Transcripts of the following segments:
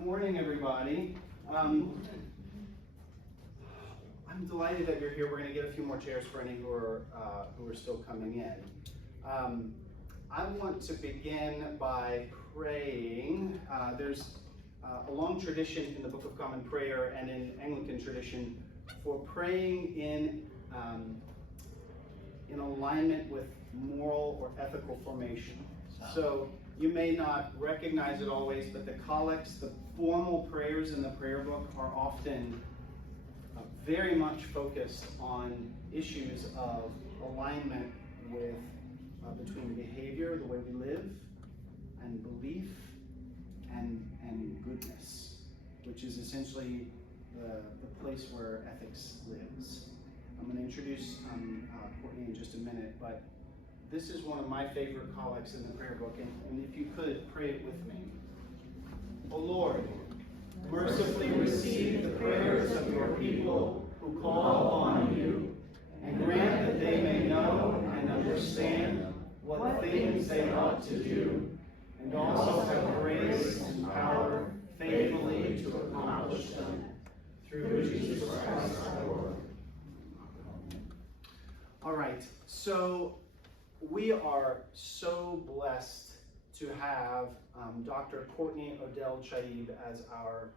Good morning, everybody. I'm delighted that you're here. We're going to get a few more chairs for any who are still coming in. I want to begin by praying. There's a long tradition in the Book of Common Prayer and in Anglican tradition for praying in alignment with moral or ethical formation. So you may not recognize it always, but the collects, the formal prayers in the prayer book are often very much focused on issues of alignment with between behavior, the way we live, and belief, and goodness, which is essentially the place where ethics lives. I'm going to introduce Courtney in just a minute, but this is one of my favorite collects in the prayer book, and if you could, pray it with me. O Lord, mercifully receive the prayers of your people who call upon you, and grant that they may know and understand what things they ought to do, and also have grace and power faithfully to accomplish them. Through Jesus Christ our Lord. All right, so we are so blessed to have Dr. Courtney O'Dell-Chaib as our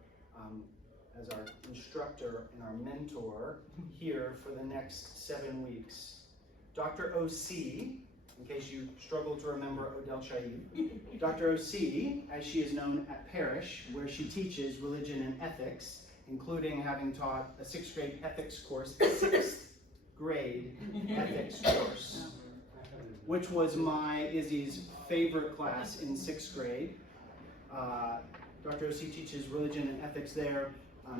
instructor and our mentor here for the next 7 weeks. Dr. O.C., in case you struggle to remember O'Dell-Chaib, Dr. O.C., as she is known at Parish, where she teaches religion and ethics, including having taught a 6th grade ethics course, 6th grade ethics course, which was Izzy's favorite class in 6th grade. Dr. O.C. teaches religion and ethics there.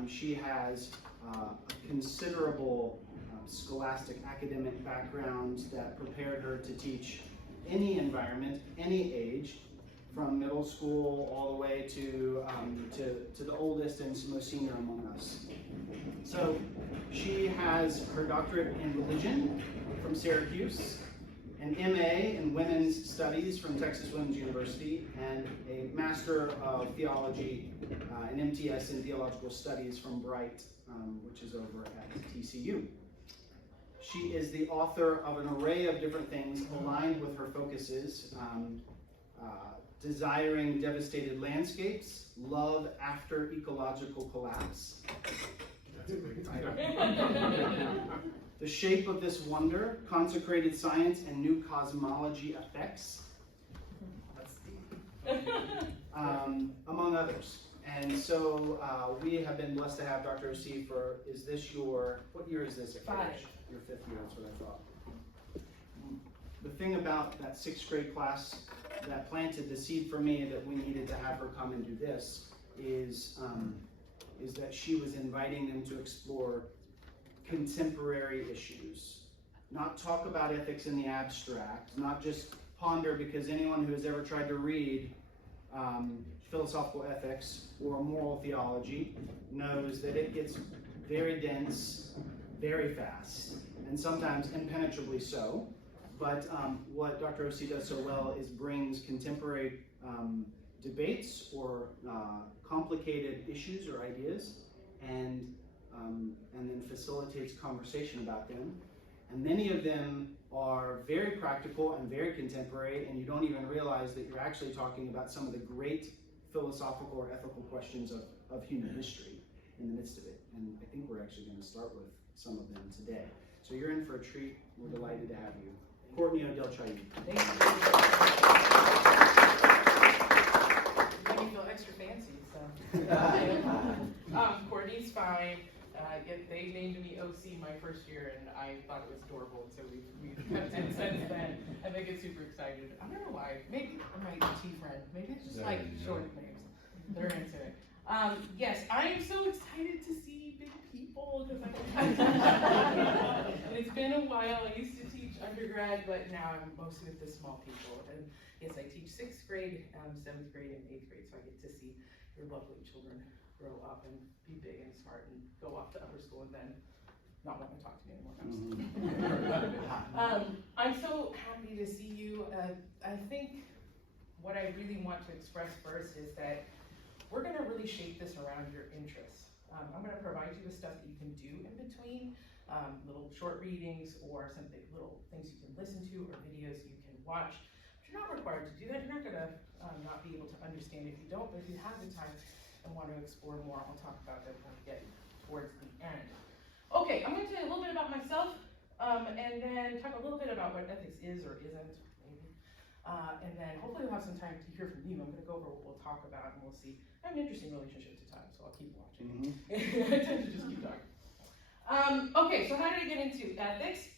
She has a considerable scholastic academic background that prepared her to teach any environment, any age, from middle school all the way to the oldest and most senior among us. So she has her doctorate in religion from Syracuse, an MA in Women's Studies from Texas Women's University, and a Master of Theology, an M.T.S. in Theological Studies from Brite, which is over at TCU. She is the author of an array of different things aligned with her focuses, Desiring Devastated Landscapes, Love After Ecological Collapse, The Shape of This Wonder, Consecrated Science and New Cosmology Effects, among others. And so we have been blessed to have Dr. O.C. for, what year is this at Parish? Your 5th year, that's what I thought. The thing about that 6th grade class that planted the seed for me that we needed to have her come and do this is that she was inviting them to explore contemporary issues, not talk about ethics in the abstract, not just ponder, because anyone who has ever tried to read philosophical ethics or moral theology knows that it gets very dense, very fast, and sometimes impenetrably so. But what Dr. O.C. does so well is brings contemporary debates or complicated issues or ideas, and then facilitates conversation about them. And many of them are very practical and very contemporary, and you don't even realize that you're actually talking about some of the great philosophical or ethical questions of human history in the midst of it. And I think we're actually going to start with some of them today. So you're in for a treat. We're delighted to have you. Courtney O'Dell-Chaib. Thank you. You made me feel extra fancy, so. Courtney's fine. They named me OC my first year, and I thought it was adorable, so we've kept it since then. I think it's super excited. I don't know why. Maybe my T friend. Maybe it's just like short names. They're into it. Yes, I am so excited to see big people because it's been a while. I used to teach undergrad, but now I'm mostly with the small people. And yes, I teach 6th grade, 7th grade, and 8th grade, so I get to see your lovely children grow up and be big and smart and go off to upper school and then not want to talk to me anymore. I'm so happy to see you. I think what I really want to express first is that we're gonna really shape this around your interests. I'm gonna provide you with stuff that you can do in between, little short readings or something, little things you can listen to or videos you can watch. But you're not required to do that. You're not gonna not be able to understand if you don't, but if you have the time and want to explore more, I'll talk about that when we get towards the end. Okay, I'm gonna tell you a little bit about myself, and then talk a little bit about what ethics is or isn't, maybe. And then hopefully we'll have some time to hear from you. I'm gonna go over what we'll talk about and we'll see. I have an interesting relationship to time, so I'll keep watching. I tend to just keep talking. Okay, so how did I get into ethics?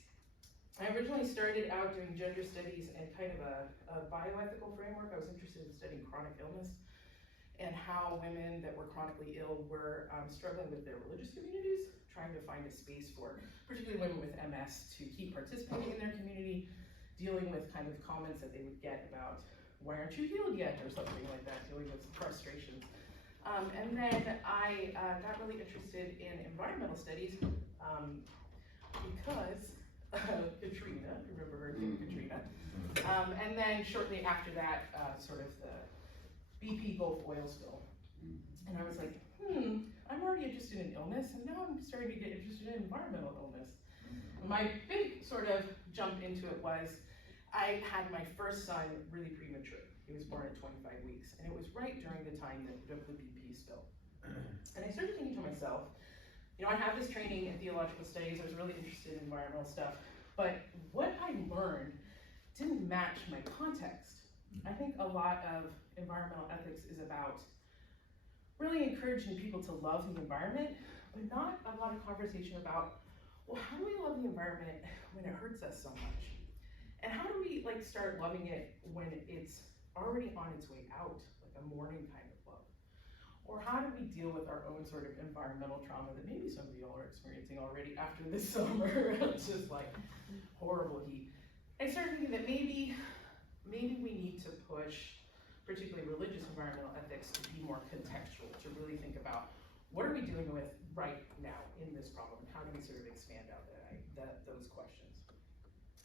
I originally started out doing gender studies and kind of a bioethical framework. I was interested in studying chronic illness and how women that were chronically ill were struggling with their religious communities, trying to find a space for particularly women with MS to keep participating in their community, dealing with kind of comments that they would get about, why aren't you healed yet, or something like that, dealing with frustrations. And then I got really interested in environmental studies because Katrina, remember her name, Katrina. And then shortly after that, sort of the BP Gulf oil spill. And I was like, I'm already interested in illness, and now I'm starting to get interested in environmental illness. My big sort of jump into it was, I had my first son really premature. He was born at 25 weeks, and it was right during the time that the BP spill. And I started thinking to myself, you know, I have this training in theological studies. I was really interested in environmental stuff, but what I learned didn't match my context. I think a lot of environmental ethics is about really encouraging people to love the environment, but not a lot of conversation about, well, how do we love the environment when it hurts us so much? And how do we like start loving it when it's already on its way out, like a mourning kind of love? Or how do we deal with our own sort of environmental trauma that maybe some of you all are experiencing already after this summer? It's just like horrible heat. I started thinking that maybe we need to push particularly religious environmental ethics to be more contextual, to really think about what are we dealing with right now in this problem? How do we sort of expand out those questions?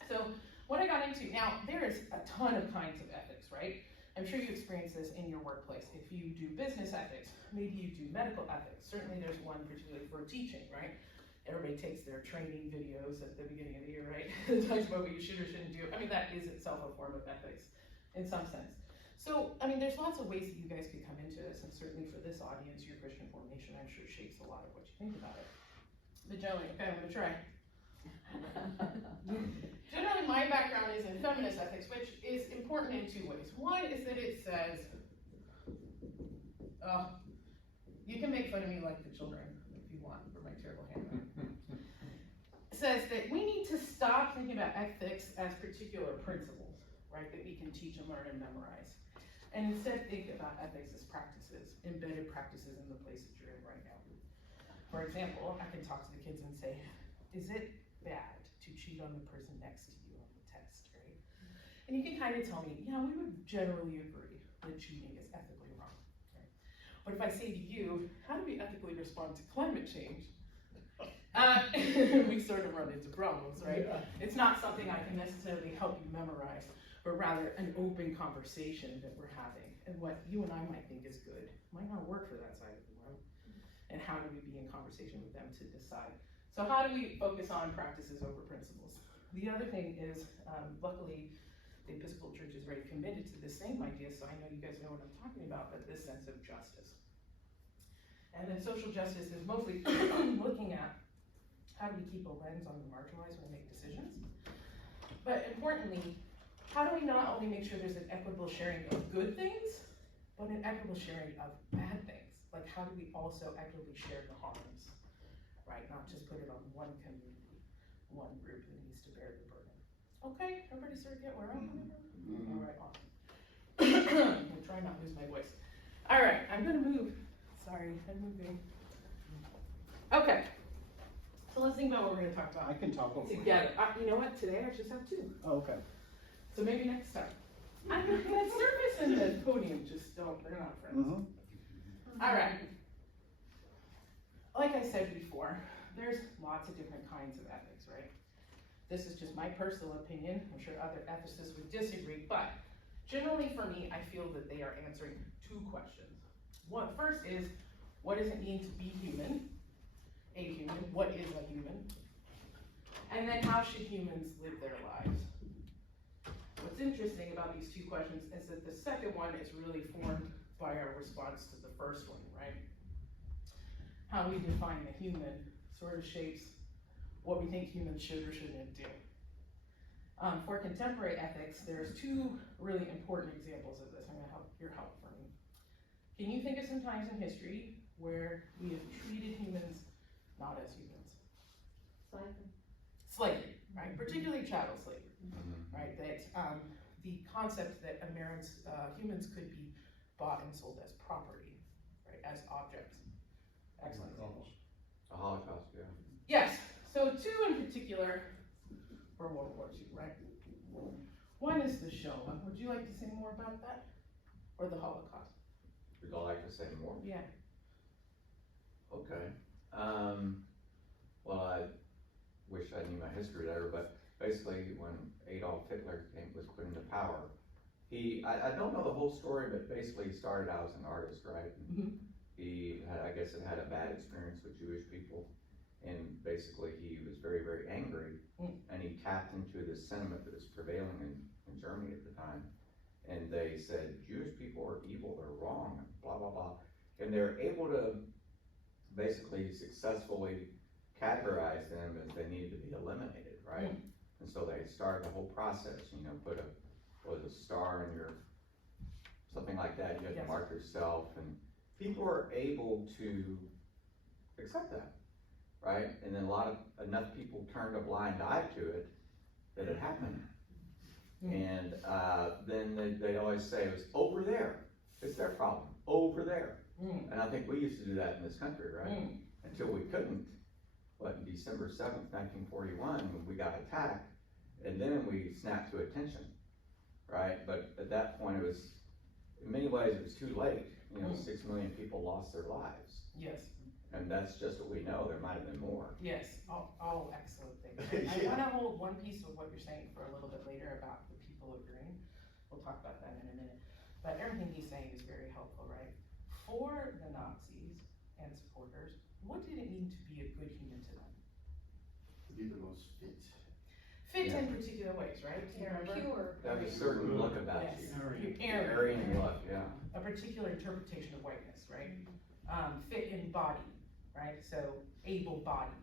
So what I got into, now there is a ton of kinds of ethics, right? I'm sure you experience this in your workplace. If you do business ethics, maybe you do medical ethics. Certainly there's one particularly for teaching, right? Everybody takes their training videos at the beginning of the year, right? It talks about what you should or shouldn't do. I mean, that is itself a form of ethics in some sense. So, I mean, there's lots of ways that you guys could come into this, and certainly for this audience, your Christian formation, I'm sure, shapes a lot of what you think about it. But generally, okay, I'm gonna try. Generally, my background is in feminist ethics, which is important in two ways. One is that it says, you can make fun of me like the children if you want for my terrible handwriting. It says that we need to stop thinking about ethics as particular principles, right, that we can teach and learn and memorize, and instead think about ethics as practices, embedded practices in the place that you're in right now. For example, I can talk to the kids and say, is it bad to cheat on the person next to you on the test, right? And you can kind of tell me, yeah, we would generally agree that cheating is ethically wrong, right? But if I say to you, how do we ethically respond to climate change? We sort of run into problems, right? Yeah. It's not something I can necessarily help you memorize, but rather an open conversation that we're having. And what you and I might think is good might not work for that side of the room. And how do we be in conversation with them to decide? So how do we focus on practices over principles? The other thing is, luckily, the Episcopal Church is very committed to the same idea, so I know you guys know what I'm talking about, but this sense of justice. And then social justice is mostly looking at how do we keep a lens on the marginalized when we make decisions? But importantly, how do we not only make sure there's an equitable sharing of good things, but an equitable sharing of bad things? Like how do we also equitably share the harms, right? Not just put it on one community, one group that needs to bear the burden. Okay, everybody sort of get where I'm coming from? All right, awesome. I'm trying not to lose my voice. All right, I'm gonna move. Sorry, I'm moving. Okay, so let's think about what we're gonna talk about. I can talk over together. You know what, today I just have two. Oh, okay. So maybe next time. I'm gonna surface and the podium just don't, they're not friends. All right. Like I said before, there's lots of different kinds of ethics, right? This is just my personal opinion. I'm sure other ethicists would disagree, but generally for me, I feel that they are answering two questions. First is, what does it mean to be human? A human, what is a human? And then how should humans live their lives? What's interesting about these two questions is that the second one is really formed by our response to the first one, right? How we define the human sort of shapes what we think humans should or shouldn't do. For contemporary ethics, there's two really important examples of this. I'm gonna help your help for me. Can you think of some times in history where we have treated humans not as humans? Slavery, right? Particularly chattel slavery, right? That the concept that humans could be bought and sold as property, right? As objects. Excellent example. The Holocaust, yeah. Yes. So two in particular for World War II, right? One is the Shoah. Would you like to say more about that, or the Holocaust? Would I like to say more? Yeah. Okay. Well, I wish I knew my history better, but basically when Adolf Hitler was put into power, I don't know the whole story, but basically he started out as an artist, right? Mm-hmm. I guess it had a bad experience with Jewish people, and basically he was very, very angry, and he tapped into the sentiment that was prevailing in Germany at the time, and they said, Jewish people are evil, they're wrong, blah, blah, blah, and they're able to basically successfully categorize them as they needed to be eliminated, right? And so they started the whole process, put a star in your, something like that, you had to mark yourself, and people were able to accept that, right? And then enough people turned a blind eye to it that it happened. And then they'd always say, it was over there, it's their problem, over there. And I think we used to do that in this country, right? Until we couldn't. But in December 7th, 1941, when we got attacked, and then we snapped to attention, right? But at that point, it was, in many ways, it was too late. 6 million people lost their lives. Yes. And that's just what we know. There might have been more. Yes, all excellent things. I want to hold one piece of what you're saying for a little bit later about the people agreeing. We'll talk about that in a minute. But everything he's saying is very helpful, right? For the Nazis and supporters, what did it mean to be a good human to them? To be the most fit. Fit in particular ways, right? Pure. That was a certain look about Yes. you. Aryan look, yeah. A particular interpretation of whiteness, right? Fit in body, right? So able-bodied,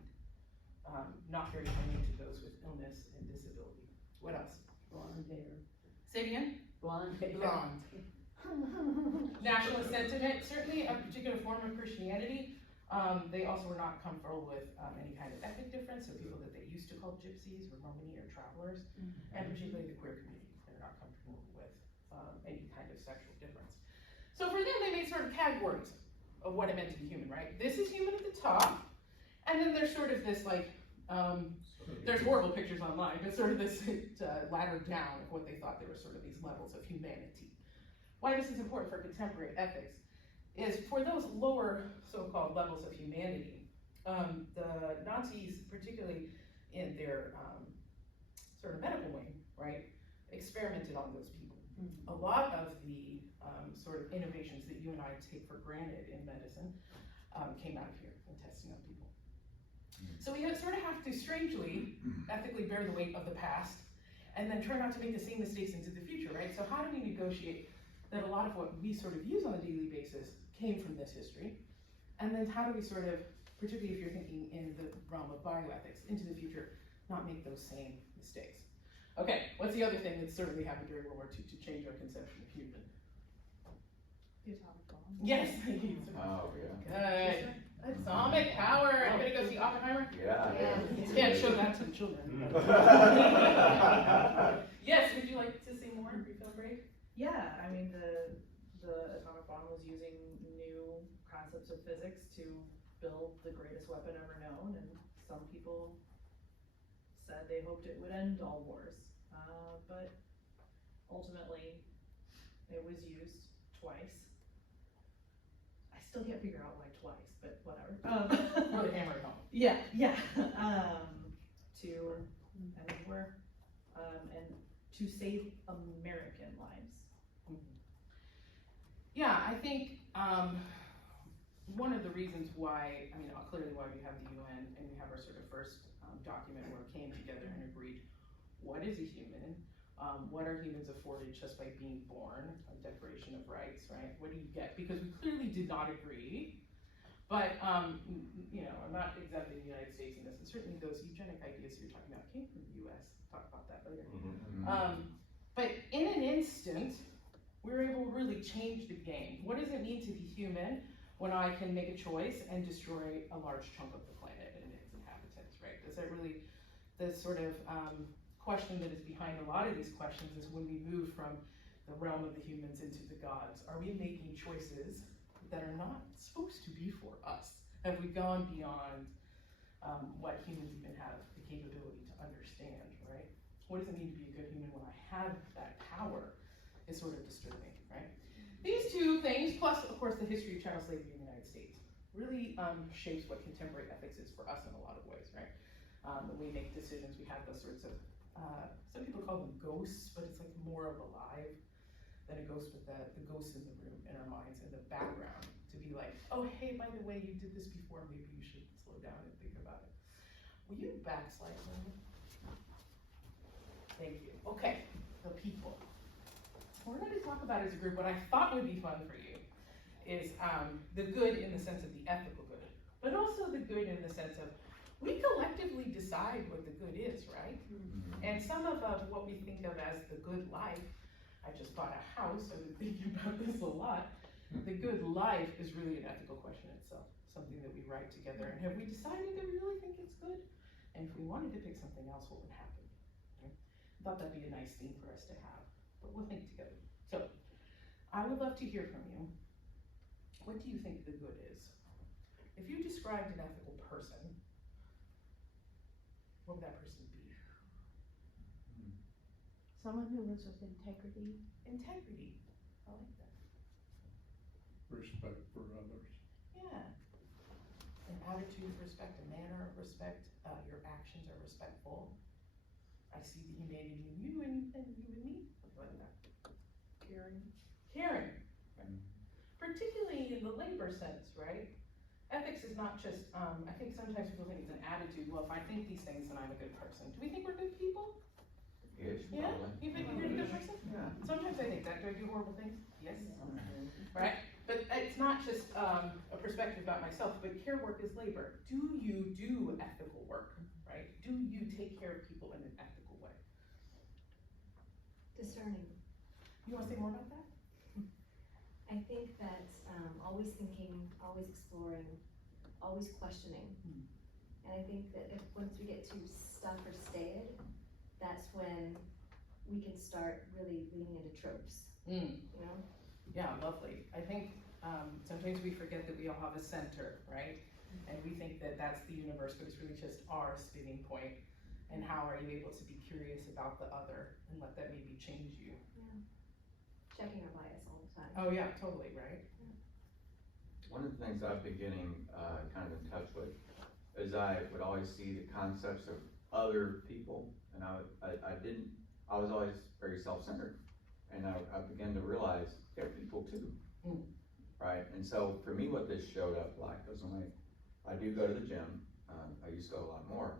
not very friendly to those with illness and disability. What else? Blonde hair. Say it again? Blonde hair. Blonde. Nationalist sentiment, certainly a particular form of Christianity. They also were not comfortable with any kind of ethnic difference, so people that they used to call gypsies or Romani or travelers, and particularly the queer community. They're not comfortable with any kind of sexual difference. So for them, they made sort of categories of what it meant to be human, right? This is human at the top, and then there's sort of this there's horrible pictures online, but sort of this ladder down of what they thought they were sort of these levels of humanity. Why this is important for contemporary ethics is for those lower so-called levels of humanity, the Nazis, particularly in their sort of medical wing, right, experimented on those people. A lot of the sort of innovations that you and I take for granted in medicine came out of here in testing on people. So we sort of have to strangely ethically bear the weight of the past and then try not to make the same mistakes into the future, right? So how do we negotiate that a lot of what we sort of use on a daily basis came from this history? And then how do we sort of, particularly if you're thinking in the realm of bioethics, into the future, not make those same mistakes? Okay, what's the other thing that certainly happened during World War II to change our conception of human? The atomic bomb. Yes. Oh, yeah. Good. Atomic power. Anybody go see Oppenheimer? Yeah. You can't show that to the children. Yes, would you like to say more? You feel brave? Yeah, I mean the atomic bomb was using new concepts of physics to build the greatest weapon ever known, and some people said they hoped it would end all wars, but ultimately it was used twice. I still can't figure out why twice, but whatever. Really hammer it home. Yeah. To end the war, and to save American lives. Yeah, I think one of the reasons why, I mean, clearly why we have the UN and we have our sort of first document where it came together and agreed, what is a human? What are humans afforded just by being born? A Declaration of Rights, right? What do you get? Because we clearly did not agree, but, you know, I'm not exempt in the United States in this, and certainly those eugenic ideas you're talking about came from the US. We'll talk about that later. But in an instant, we were able to really change the game. What does it mean to be human when I can make a choice and destroy a large chunk of the planet and its inhabitants, right? Is that really the sort of question that is behind a lot of these questions is when we move from the realm of the humans into the gods, are we making choices that are not supposed to be for us? Have we gone beyond what humans even have the capability to understand, right? What does it mean to be a good human when I have that power is sort of disturbing, right? These two things, plus of course the history of chattel slavery in the United States, really shapes what contemporary ethics is for us in a lot of ways, right? When we make decisions, we have those sorts of, some people call them ghosts, but it's like more of alive than a ghost with the ghosts in the room, in our minds, in the background, to be like, oh hey, by the way, you did this before, maybe you should slow down and think about it. Will you backslide for me? Thank you. Okay, the people. We're going to talk about as a group what I thought would be fun for you is the good in the sense of the ethical good, but also the good in the sense of we collectively decide what the good is, right? And some of what we think of as the good life, I just bought a house, I've been thinking about this a lot. The good life is really an ethical question itself, something that we write together. And have we decided that we really think it's good? And if we wanted to pick something else, what would happen? Right? I thought that'd be a nice thing for us to have, but we'll think together. So, I would love to hear from you. What do you think the good is? If you described an ethical person, what would that person be? Someone who lives with integrity. Integrity. I like that. Respect for others. Yeah. An attitude of respect, a manner of respect, your actions are respectful. I see the humanity in you and you in me. I like that. Caring. Caring. Right. Particularly in the labor sense, right? Ethics is not just, I think sometimes people think it's an attitude. Well, if I think these things, then I'm a good person. Do we think we're good people? Ish, Yeah? probably. You think you're a good person? Yeah. Sometimes I think that. Do I do horrible things? Yes. Right? But it's not just a perspective about myself, but care work is labor. Do you do ethical work, right? Do you take care of people in an ethical way? Discerning. You want to say more about that? I think that always thinking, always exploring, always questioning. And I think that if once we get too stuck or staid, that's when we can start really leaning into tropes. You know? Yeah, lovely. I think sometimes we forget that we all have a center, right? And we think that that's the universe, but it's really just our spinning point. And how are you able to be curious about the other and let that maybe change you? Yeah. Checking our bias all the time. Oh yeah, totally, right? One of the things I've been getting kind of in touch with is I would always see the concepts of other people, and I was always very self-centered, and I began to realize they're people too, right? And so for me, what this showed up like was when I do go to the gym. I used to go a lot more,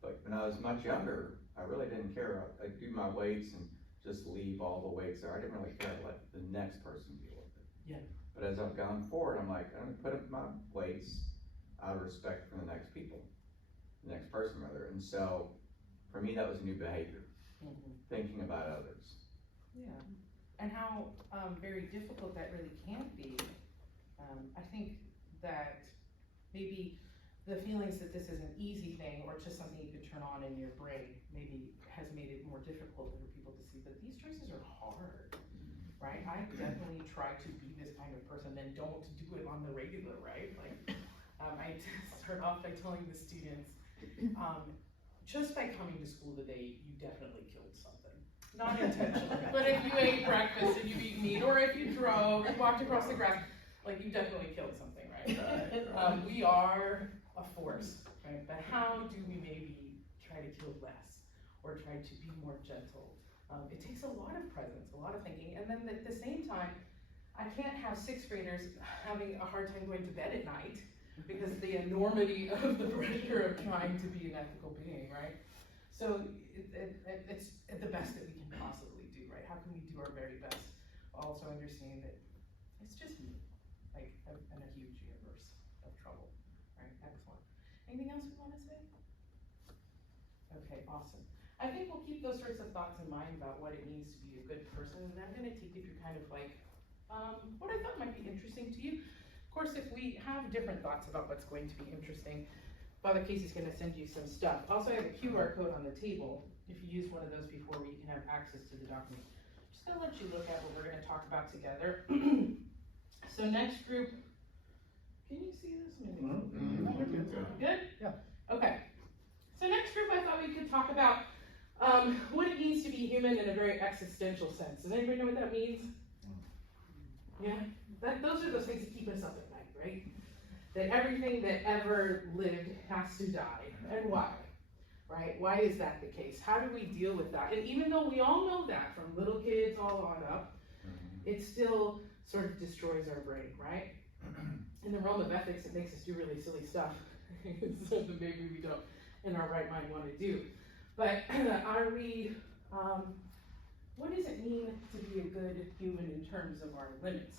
but when I was much younger, I really didn't care. I'd do my weights and just leave all the weights there. I didn't really care, let the next person deal with it. Yeah. But as I've gone forward, I'm like, I'm gonna put up my weights out of respect for the next people, the next person rather. And so for me, that was new behavior, thinking about others. Yeah, and how very difficult that really can be. I think that maybe the feelings that this is an easy thing or just something you could turn on in your brain maybe has made it more difficult for people to see that these choices are hard, right? I definitely try to be this kind of person and don't do it on the regular, right? Like, I start off by telling the students, just by coming to school today, you definitely killed something. Not intentionally, but if you ate breakfast and you eat meat, or if you drove and walked across the grass, like you definitely killed something, right? We are a force, right? But how do we maybe try to kill less or try to be more gentle? It takes a lot of presence, a lot of thinking, and then at the same time, I can't have sixth graders having a hard time going to bed at night because of the enormity of the pressure of trying to be an ethical being, right? So it's the best that we can possibly do, right? How can we do our very best, also understanding that it's just me, like in a huge universe of trouble, right? Excellent. Anything else we want to say? Okay, awesome. I think we'll keep those sorts of thoughts in mind about what it means to be a good person, and I'm going to take you through kind of like what I thought might be interesting to you. Of course, if we have different thoughts about what's going to be interesting, Father Casey's going to send you some stuff. Also, I have a QR code on the table. If you use one of those before, you can have access to the document. Just going to let you look at what we're going to talk about together. So next group, can you see this? Maybe. Good? Yeah. Okay. So next group, I thought we could talk about what it means to be human in a very existential sense. Does anybody know what that means? Yeah? Those are those things that keep us up at night, right? That everything that ever lived has to die. And why? Right? Why is that the case? How do we deal with that? And even though we all know that, from little kids all on up, it still sort of destroys our brain, right? In the realm of ethics, it makes us do really silly stuff. Something maybe we don't, in our right mind, want to do. But are we, what does it mean to be a good human in terms of our limits,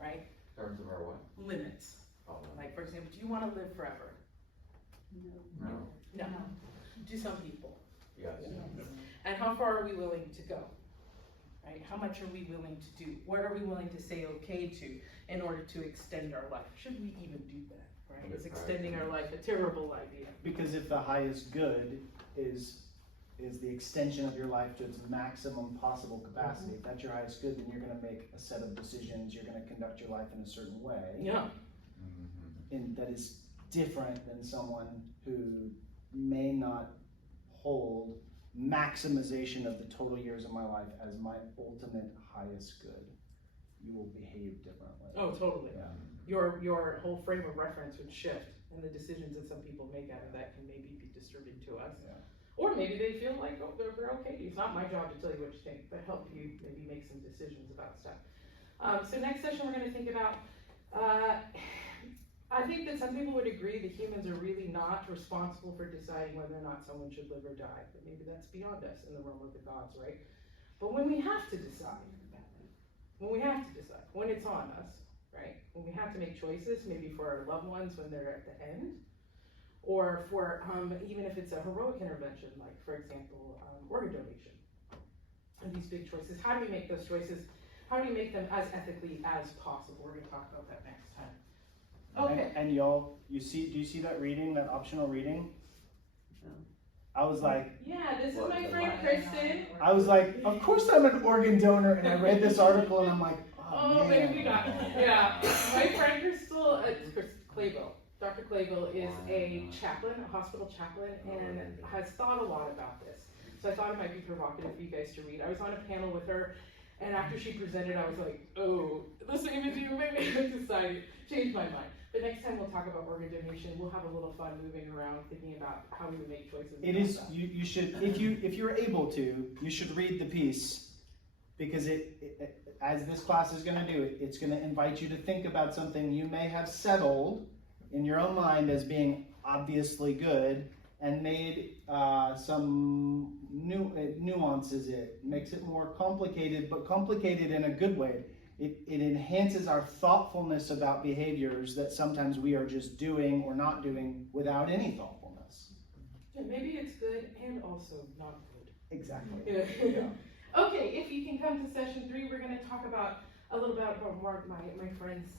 right? In terms of our what? Limits. Oh, Like, for example, do you want to live forever? no. No. Do some people? Yes. And how far are we willing to go? Right? How much are we willing to do? What are we willing to say okay to in order to extend our life? Should we even do that? Right? Is extending our life a terrible idea? Because if the highest good is the extension of your life to its maximum possible capacity, if that's your highest good, then you're going to make a set of decisions, you're going to conduct your life in a certain way. Yeah. And that is different than someone who may not hold maximization of the total years of my life as my ultimate highest good. You will behave differently. Oh, totally. Yeah. Your whole frame of reference would shift, and the decisions that some people make out of that can maybe be disturbing to us. Yeah. Or maybe they feel like, oh, they're okay. It's not my job to tell you what you think, but help you maybe make some decisions about stuff. So next session we're going to think about, I think that some people would agree that humans are really not responsible for deciding whether or not someone should live or die. But maybe that's beyond us in the realm of the gods, right? But when we have to decide, when it's on us, right? When we have to make choices, maybe for our loved ones when they're at the end, or for even if it's a heroic intervention, like for example, organ donation, and these big choices, how do we make those choices? How do we make them as ethically as possible? We're going to talk about that next time. Okay. And y'all, do you see that reading, that optional reading? No. I was like, Yeah, this is my friend Kristen. of course I'm an organ donor, and I read this article and I'm like, Oh, man. maybe not. Yeah, my friend Crystal, Clayville. Dr. Clayville is a chaplain, a hospital chaplain, and has thought a lot about this. So I thought it might be provocative for you guys to read. I was on a panel with her, and after she presented, I was like, oh, listening to you maybe I decided, changed my mind. But next time we'll talk about organ donation. We'll have a little fun moving around, thinking about how we would make choices. It is, you should, if you're able to, you should read the piece, because it as this class is going to do, it's going to invite you to think about something you may have settled in your own mind as being obviously good, and made some nuances it, makes it more complicated, but complicated in a good way. It enhances our thoughtfulness about behaviors that sometimes we are just doing or not doing without any thoughtfulness. Yeah, maybe it's good and also not good. Exactly. Yeah. Okay, if you can come to session 3, we're going to talk about a little bit about Mark. My friends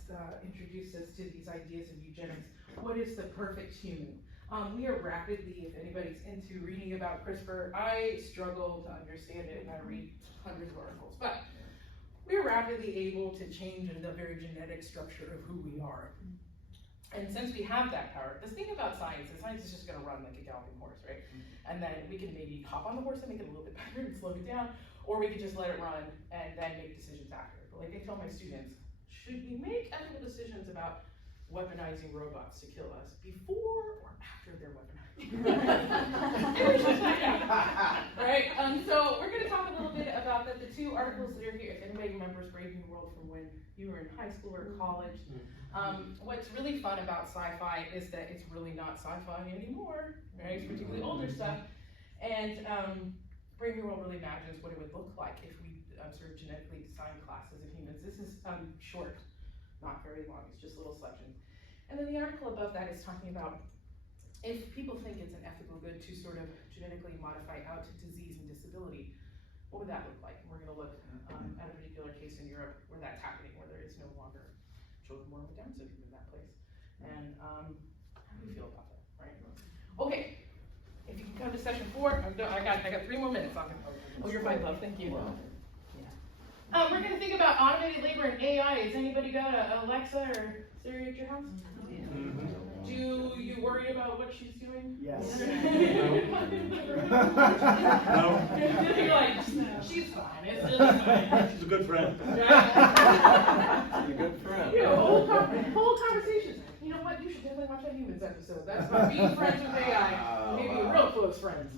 introduced us to these ideas of eugenics. What is the perfect human? We are rapidly, if anybody's into reading about CRISPR, I struggle to understand it, and I read hundreds of articles, but we're rapidly able to change the very genetic structure of who we are. And since we have that power, the thing about science is just going to run like a galloping horse, right? And then we can maybe hop on the horse and make it a little bit better and slow it down, or we could just let it run and then make decisions after. But like I tell my students, should we make ethical decisions about weaponizing robots to kill us before or after they're weaponized? Right? So we're going to talk a little bit about the 2 articles that are here. If anybody remembers Brave New World from when you were in high school or college. What's really fun about sci-fi is that it's really not sci-fi anymore, right? It's particularly older stuff. And Brave New World really imagines what it would look like if we sort of genetically design classes of humans. This is short, not very long, it's just little selections. And then the article above that is talking about if people think it's an ethical good to sort of genetically modify out to disease and disability, what would that look like? And we're gonna look at a particular case in Europe where that's happening, where there is no longer children born with Down syndrome in that place. And how do you feel about that, right? Okay, if you can come to session 4, I got 3 more minutes on it. Oh, you're fine, love, thank you. We're gonna think about automated labor and AI. Has anybody got a Alexa or Siri at your house? Do you worry about what she's doing? Yes. You're like, she's fine, it's really fine. She's a good friend. Right? She's a good friend. You know, whole conversation. You know what, you should definitely watch that Humans episode. That's about being friends with AI. Maybe real close friends.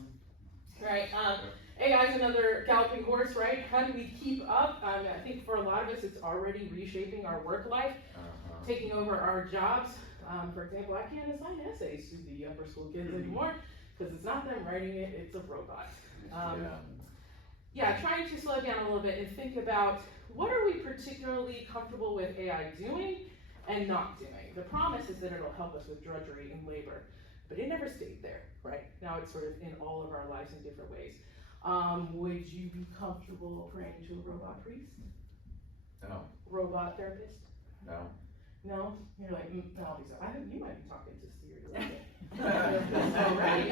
Right? AI is another galloping horse, right? How do we keep up? I think for a lot of us, it's already reshaping our work life, taking over our jobs. For example, I can't assign essays to the upper school kids anymore because it's not them writing it, it's a robot. Yeah, trying to slow down a little bit and think about what are we particularly comfortable with AI doing and not doing. The promise is that it'll help us with drudgery and labor, but it never stayed there, right? Now it's sort of in all of our lives in different ways. Would you be comfortable praying to a robot priest? No. Robot therapist? No. No? You're like, no, I'll be so. I think you might be talking to Siri a little bit. All right.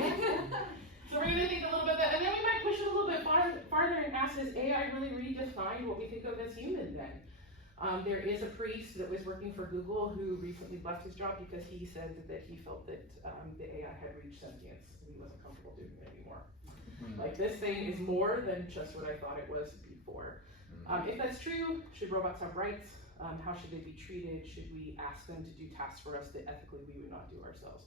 So we're gonna think a little bit about that, and then we might push it a little bit farther and ask, has AI really redefined what we think of as human then? There is a priest that was working for Google who recently left his job because he said that he felt that the AI had reached sentience and he wasn't comfortable doing it anymore. Like, this thing is more than just what I thought it was before. If that's true, should robots have rights? How should they be treated? Should we ask them to do tasks for us that ethically we would not do ourselves?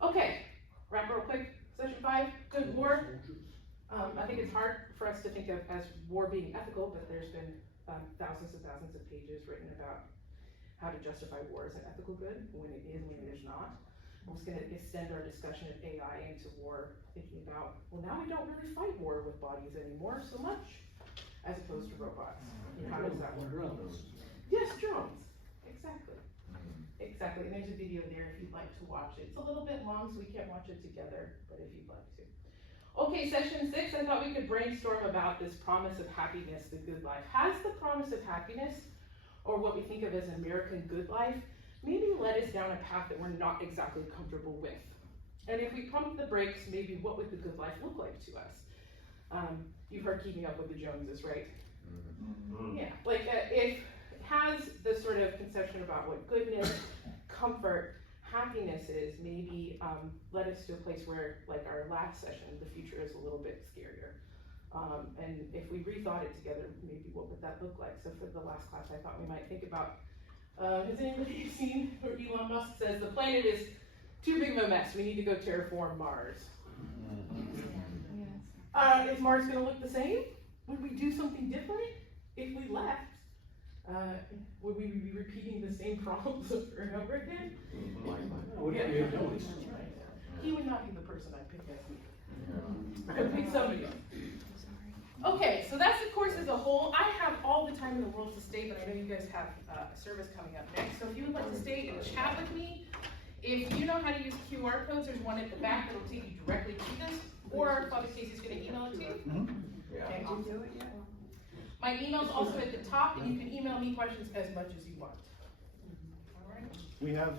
Okay, wrap real quick. Session 5, good war. I think it's hard for us to think of as war being ethical, but there's been thousands and thousands of pages written about how to justify war as an ethical good, when it is, when it is not. I'm just going to extend our discussion of AI into war, thinking about, well, now we don't really fight war with bodies anymore so much, as opposed to robots. And how does that work? Yes, drones. Exactly. Exactly. And there's a video there if you'd like to watch it. It's a little bit long, so we can't watch it together, but if you'd like to. Okay, session 6, I thought we could brainstorm about this promise of happiness, the good life. Has the promise of happiness, or what we think of as American good life, maybe led us down a path that we're not exactly comfortable with? And if we pump the brakes, maybe what would the good life look like to us? You've heard Keeping Up with the Joneses, right? Yeah, like it has this sort of conception about what goodness, comfort, happiness is, maybe led us to a place where, like our last session, the future is a little bit scarier. And if we rethought it together, maybe what would that look like? So for the last class, I thought we might think about, has anybody seen where Elon Musk says the planet is too big of a mess, we need to go terraform Mars? Is Mars gonna look the same? Would we do something different if we left? Would we be repeating the same problems over and over again? He would not be the person I'd pick next week. I would pick somebody else. Okay, so that's the course as a whole. I have all the time in the world to stay, but I know you guys have a service coming up next. So if you would like to stay and chat with me, if you know how to use QR codes, there's one at the back that will take you directly to this, or Father Casey's going to email it to you. Okay, awesome. My email's also at the top, and you can email me questions as much as you want. All right. We have,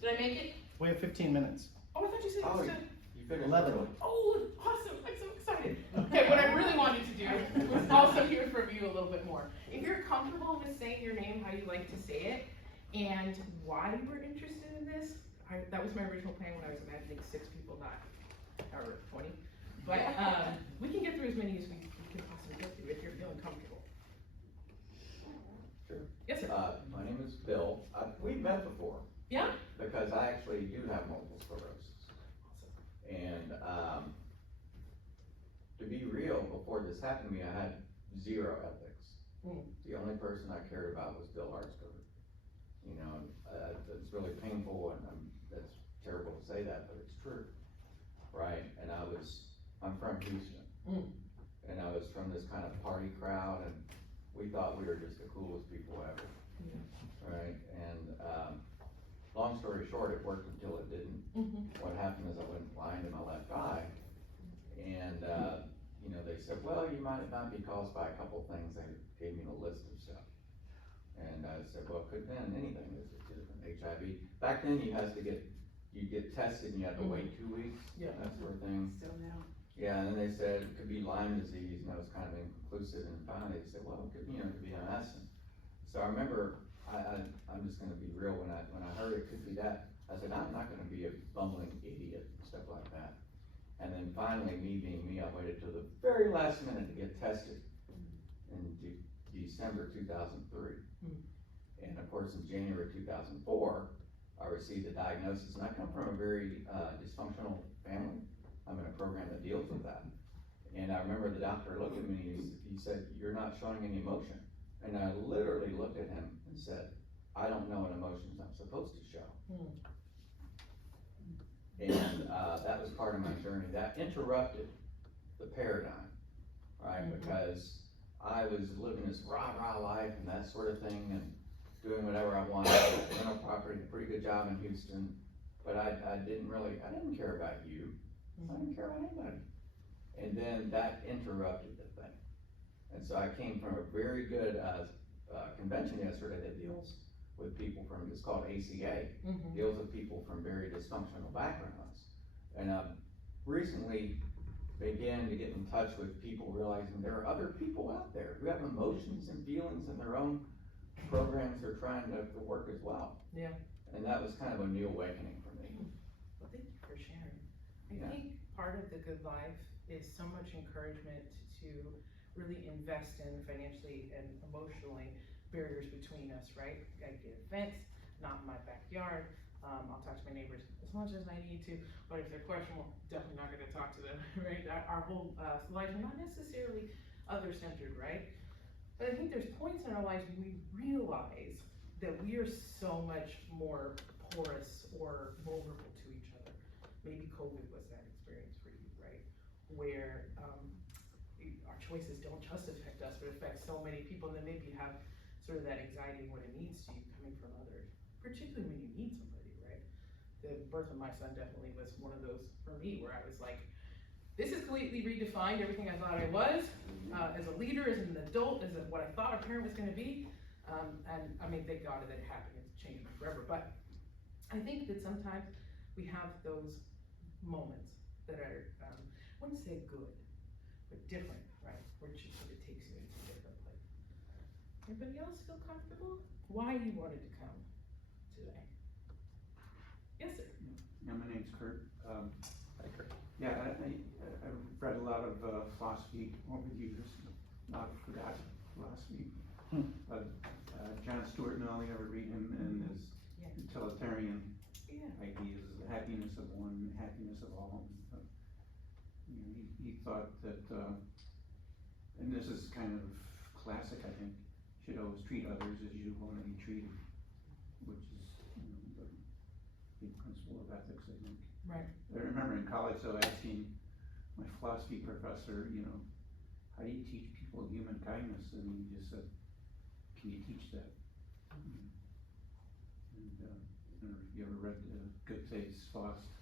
Did I make it? we have 15 minutes. Oh, I thought you said it was good. You finished 11. early. Oh, awesome. I'm so excited. Okay, what I really wanted to do was also hear from you a little bit more. If you're comfortable with saying your name, how you like to say it, and why you were interested in this, that was my original plan when I was imagining 6 people, not or 20. But we can get through as many as we can possibly get through if you're feeling comfortable. Sure. Yes, sir. My name is Bill. We've met before. Yeah? Because I actually do have multiple sclerosis. And to be real, before this happened to me, I had 0 ethics. The only person I cared about was Bill Hartscover. You know, it's really painful, and that's terrible to say that, but it's true, right? And I'm from Houston, and I was from this kind of party crowd, and we thought we were just the coolest people ever, right? And long story short, it worked until it didn't. What happened is I went blind in my left eye, and you know, they said, well, you might not be caused by a couple things. They gave me a list of stuff. And I said, well, it could have been anything. It's different HIV. Back then, you get tested and you had to wait 2 weeks, that sort of thing. So now. Yeah, and then they said it could be Lyme disease, and that was kind of inconclusive. And finally, they said, well, it could, you know, it could be MS. So I remember, I'm just going to be real. When I heard it could be that, I said, I'm not going to be a bumbling idiot and stuff like that. And then finally, me being me, I waited till the very last minute to get tested in December 2003. And of course, in January 2004, I received a diagnosis, and I come from a very dysfunctional family. I'm in a program that deals with that. And I remember the doctor looked at me and he said, you're not showing any emotion. And I literally looked at him and said, I don't know what emotions I'm supposed to show. And that was part of my journey. That interrupted the paradigm, right? Because I was living this rah-rah life and that sort of thing, and doing whatever I wanted, rental property, a pretty good job in Houston, but I didn't care about you. I didn't care about anybody. And then that interrupted the thing. And so I came from a very good convention yesterday that deals with people from, it's called ACA, deals with people from very dysfunctional backgrounds. And recently began to get in touch with people realizing there are other people out there who have emotions and feelings and their own programs they're trying to work as well. Yeah. And that was kind of a new awakening for me. Well, thank you for sharing. Yeah. I think part of the good life is so much encouragement to really invest in financially and emotionally barriers between us, right? I get a fence, not in my backyard. I'll talk to my neighbors as much as I need to, but if they're questionable, definitely not gonna talk to them, right? Our whole lives are not necessarily other-centered, right? But I think there's points in our lives when we realize that we are so much more porous or vulnerable to each other. Maybe COVID was that experience for you, right? Where our choices don't just affect us, but affect so many people, and then maybe you have sort of that anxiety and what it means to you coming from others, particularly when you need somebody, right? The birth of my son definitely was one of those for me, where I was like, this has completely redefined everything I thought I was, as a leader, as an adult, as what I thought a parent was gonna be. And I mean, thank God that it happened, it's changed me forever. But I think that sometimes we have those moments that are, I wouldn't say good, but different, right? Where it just sort of takes you into a different place. Everybody else feel comfortable? Why you wanted to come today? Yes, sir. Yeah, my name's Kurt. Hi, Kurt. Yeah, I've read a lot of philosophy over the years, not forgotten philosophy. But John Stuart Mill, you ever read him, and his utilitarian ideas, the happiness of one, happiness of all. You know, he thought that, and this is kind of classic, I think, should always treat others as you want to be treated, which is, you know, the big principle of ethics, I think. Right. I remember in college, though, asking my philosophy professor, you know, how do you teach people human kindness? And he just said, can you teach that? And I don't know if you ever read Goethe's Faust,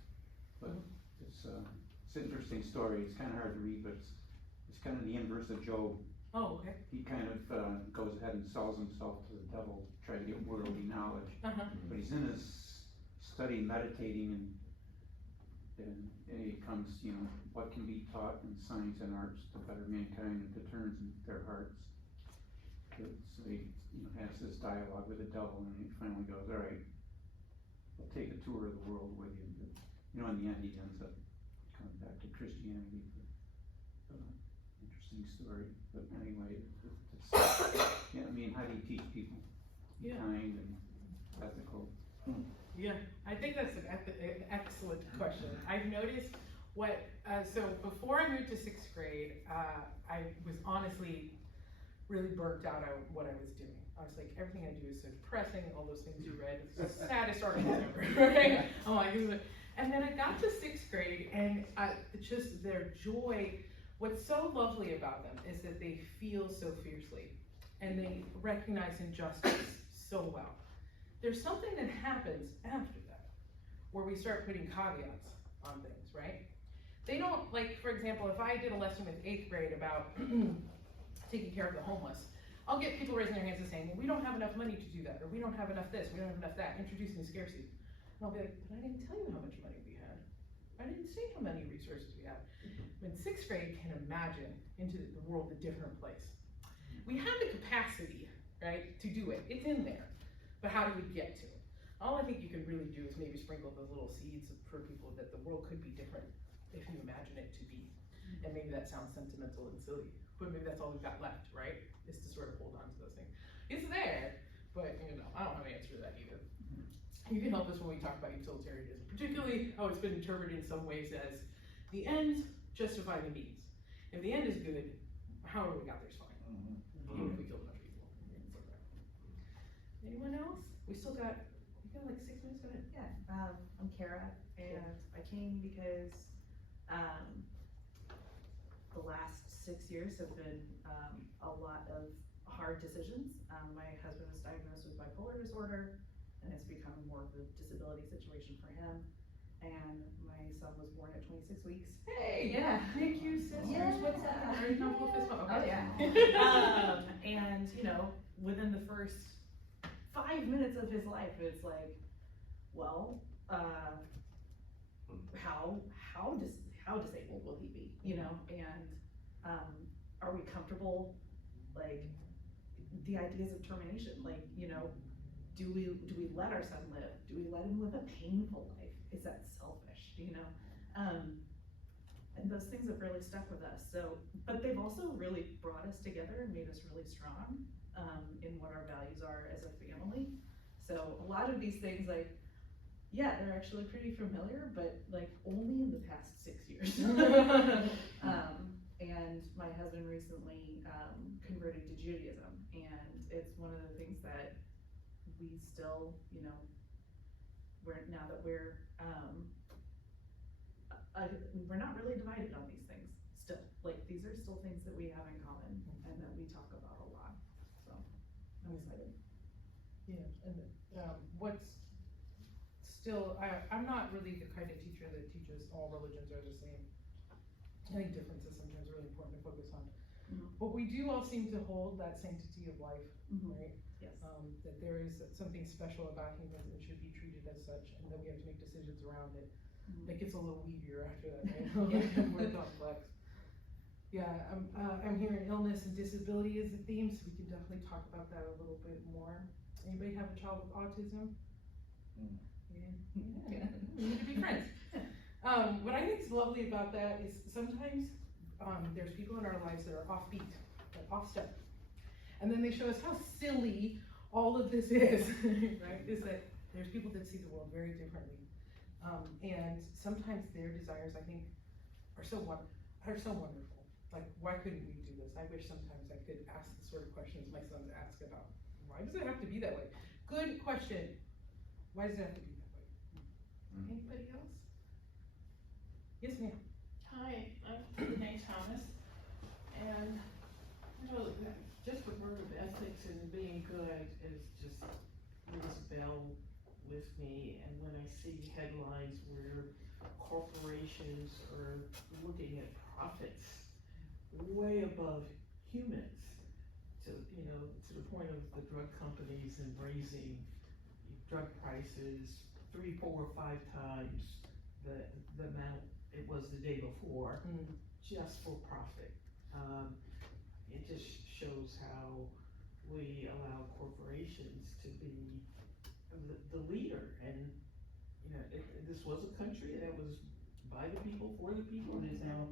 but it's an interesting story. It's kind of hard to read, but it's kind of the inverse of Job. Oh, okay. He kind of goes ahead and sells himself to the devil to try to get worldly knowledge. But he's in his study meditating, and it comes, you know, what can be taught in science and arts to better mankind and to turn their hearts. So he, you know, has this dialogue with the devil, and he finally goes, all right, I'll take a tour of the world with you. But, you know, in the end, he ends up coming back to Christianity. Interesting story. But anyway, yeah, I mean, how do you teach people? Be kind and ethical. Yeah, I think that's an excellent question. I've noticed so before I moved to 6th grade, I was honestly really burnt out on what I was doing. I was like, everything I do is so depressing, all those things you read, it's the saddest article ever, right? I'm like, and then I got to 6th grade, and just their joy, what's so lovely about them is that they feel so fiercely, and they recognize injustice so well. There's something that happens after that, where we start putting caveats on things, right? They don't, like, for example, if I did a lesson with 8th grade about taking care of the homeless, I'll get people raising their hands and saying, well, we don't have enough money to do that, or we don't have enough this, we don't have enough that, introducing scarcity. And I'll be like, but I didn't tell you how much money we had. I didn't say how many resources we have. When 6th grade can imagine into the world a different place. We have the capacity, right, to do it. It's in there. But how do we get to it? All I think you can really do is maybe sprinkle those little seeds for people that the world could be different if you imagine it to be. And maybe that sounds sentimental and silly, but maybe that's all we've got left, right? Is to sort of hold on to those things. It's there, but you know, I don't have an answer to that either. You can help us when we talk about utilitarianism, particularly how it's been interpreted in some ways as the ends justify the means. If the end is good, however we got there is fine. Even if we killed enough people. Anyone else? We got like 6 minutes, go ahead. Yeah, I'm Kara, and I came because the last 6 years have been a lot of hard decisions. My husband was diagnosed with bipolar disorder, and it's become more of a disability situation for him. And my son was born at 26 weeks. Hey! Yeah. Thank you, sisters. Yeah. What's that? Very helpful fist bump. Oh, Okay. yeah. And, you know, within the first 5 minutes of his life, it's like, well, how disabled will he be, you know? And are we comfortable, like, the ideas of termination, like, you know, do we let our son live? Do we let him live a painful life? Is that selfish, you know? And those things have really stuck with us. So, but they've also really brought us together and made us really strong in what our values are as a family. So a lot of these things, like, yeah, they're actually pretty familiar, but like only in the past 6 years. And my husband recently converted to Judaism, and it's one of the things that we still, you know, now that we're not really divided on these things still. Like, these are still things that we have in common and that we talk about a lot. So I'm excited. Yeah, and what's still, I'm not really the kind of teacher that teaches all religions are the same. I think difference is sometimes really important to focus on. But we do all seem to hold that sanctity of life, right? Yes. That there is something special about humans and should be treated as such, and that we have to make decisions around it. It gets a little weedier after that, right? More complex. Yeah, I'm hearing illness and disability as a theme, so we can definitely talk about that a little bit more. Anybody have a child with autism? Yeah. We need to be friends. What I think is lovely about that is sometimes there's people in our lives that are offbeat, like off step. And then they show us how silly all of this is, right? Is that there's people that see the world very differently. And sometimes their desires, I think, are so wonderful. Like, why couldn't we do this? I wish sometimes I could ask the sort of questions my sons ask about, why does it have to be that way? Good question. Why does it have to be that way? Anybody else? Yes, ma'am. Hi, I'm Renee Thomas, and you know, just the word of ethics and being good is just rings a bell with me. And when I see headlines where corporations are looking at profits way above humans, to the point of the drug companies and raising drug prices 3, 4, 5 times the amount it was the day before, just for profit. It just shows how we allow corporations to be the leader. And you know, this was a country that was by the people, for the people, and is now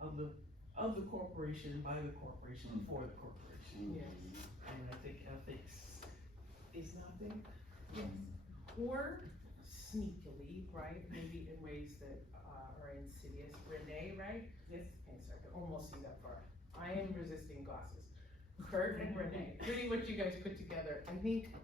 of the corporation, by the corporation, for the corporation. Yes. And I think ethics is not there. Yes. Or sneakily, right? Maybe in ways that are insidious. Renee, right? Yes. Okay, so I can almost see that far. I am resisting glasses. Kurt and Renee, reading what you guys put together. I think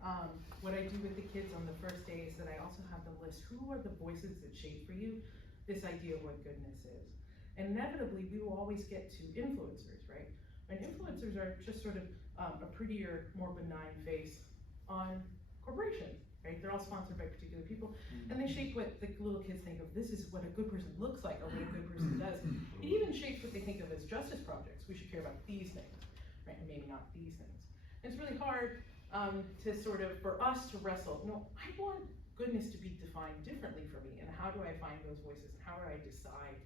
what I do with the kids on the first day is that I also have them list who are the voices that shape for you this idea of what goodness is. And inevitably, we will always get to influencers, right? And influencers are just sort of a prettier, more benign face on corporations, right? They're all sponsored by particular people, and they shape what the little kids think of. This is what a good person looks like, or what a good person does. It even shapes what they think of as justice projects. We should care about these things, right? And maybe not these things. And it's really hard to sort of, for us to wrestle. No, I want goodness to be defined differently for me, and how do I find those voices, and how do I decide?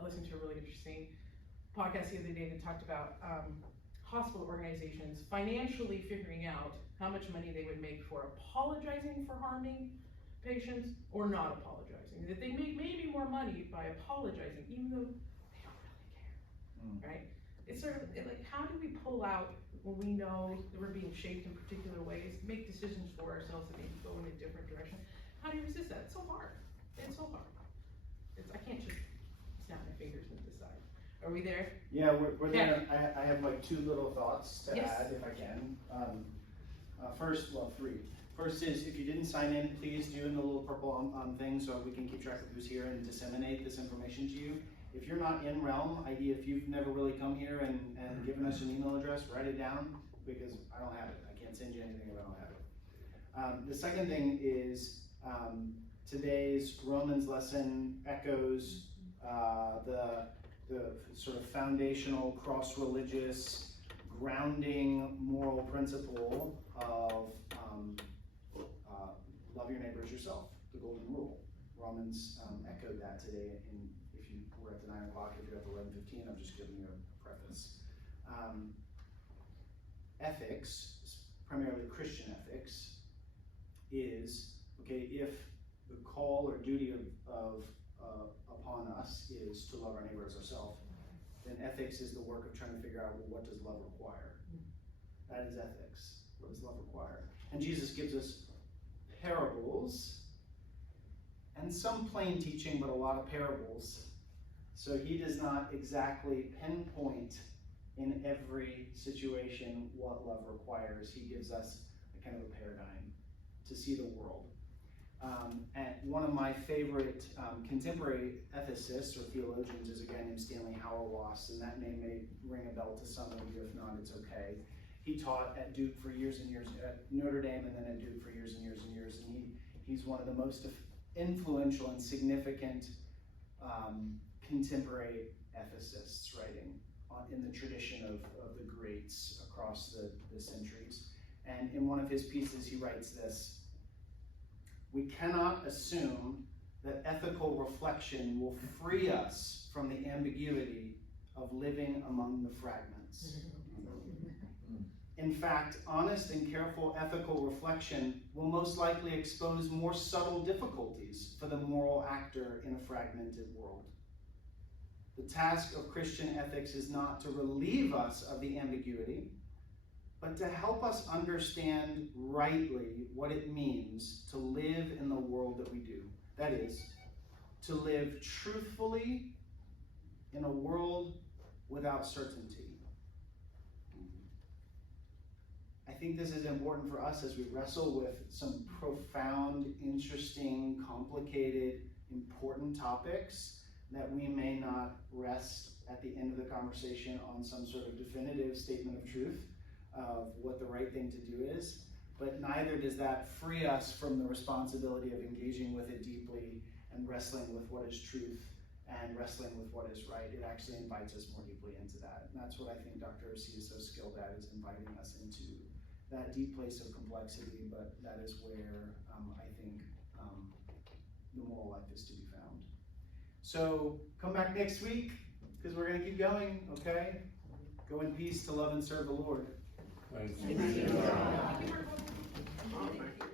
I listened to a really interesting podcast the other day that talked about hospital organizations financially figuring out how much money they would make for apologizing for harming patients or not apologizing. That they make maybe more money by apologizing, even though they don't really care, right? It's sort of like, how do we pull out when we know that we're being shaped in particular ways, make decisions for ourselves that maybe go in a different direction? How do you resist that? It's so hard. It's so hard. I can't just snap my fingers and decide. Are we there? Yeah, we're Okay. there. I have like two little thoughts to Yes. add if I can. Three. First is, if you didn't sign in, please do in the little purple on thing so we can keep track of who's here and disseminate this information to you. If you're not in Realm, if you've never really come here and given us an email address, write it down, because I don't have it. I can't send you anything if I don't have it. The second thing is, today's Romans lesson echoes the sort of foundational cross-religious grounding moral principle of love your neighbor as yourself, the golden rule. Romans echoed that today. If you were at the 9 o'clock, if you're at the 11:15, I'm just giving you a preface. Ethics, primarily Christian ethics, is, okay, if the call or duty of upon us is to love our neighbor as ourselves, then ethics is the work of trying to figure out, well, what does love require? That is ethics. What does love require? And Jesus gives us parables and some plain teaching, but a lot of parables. So he does not exactly pinpoint in every situation what love requires. He gives us a kind of a paradigm to see the world. And one of my favorite contemporary ethicists or theologians is a guy named Stanley Hauerwas, and that name may ring a bell to some of you. If not, it's okay. He taught at Duke for years and years, at Notre Dame, and then at Duke for years and years and years. And he's one of the most influential and significant contemporary ethicists writing in the tradition of the greats across the centuries. And in one of his pieces, he writes this: we cannot assume that ethical reflection will free us from the ambiguity of living among the fragments. In fact, honest and careful ethical reflection will most likely expose more subtle difficulties for the moral actor in a fragmented world. The task of Christian ethics is not to relieve us of the ambiguity, but to help us understand rightly what it means to live in the world that we do. That is, to live truthfully in a world without certainty. I think this is important for us as we wrestle with some profound, interesting, complicated, important topics that we may not rest at the end of the conversation on some sort of definitive statement of truth of what the right thing to do is, but neither does that free us from the responsibility of engaging with it deeply and wrestling with what is truth and wrestling with what is right. It actually invites us more deeply into that. And that's what I think Dr. O.C. is so skilled at, is inviting us into that deep place of complexity, but that is where I think the moral life is to be found. So come back next week, because we're going to keep going, okay? Go in peace to love and serve the Lord. Thanks. Thank you. Thank you.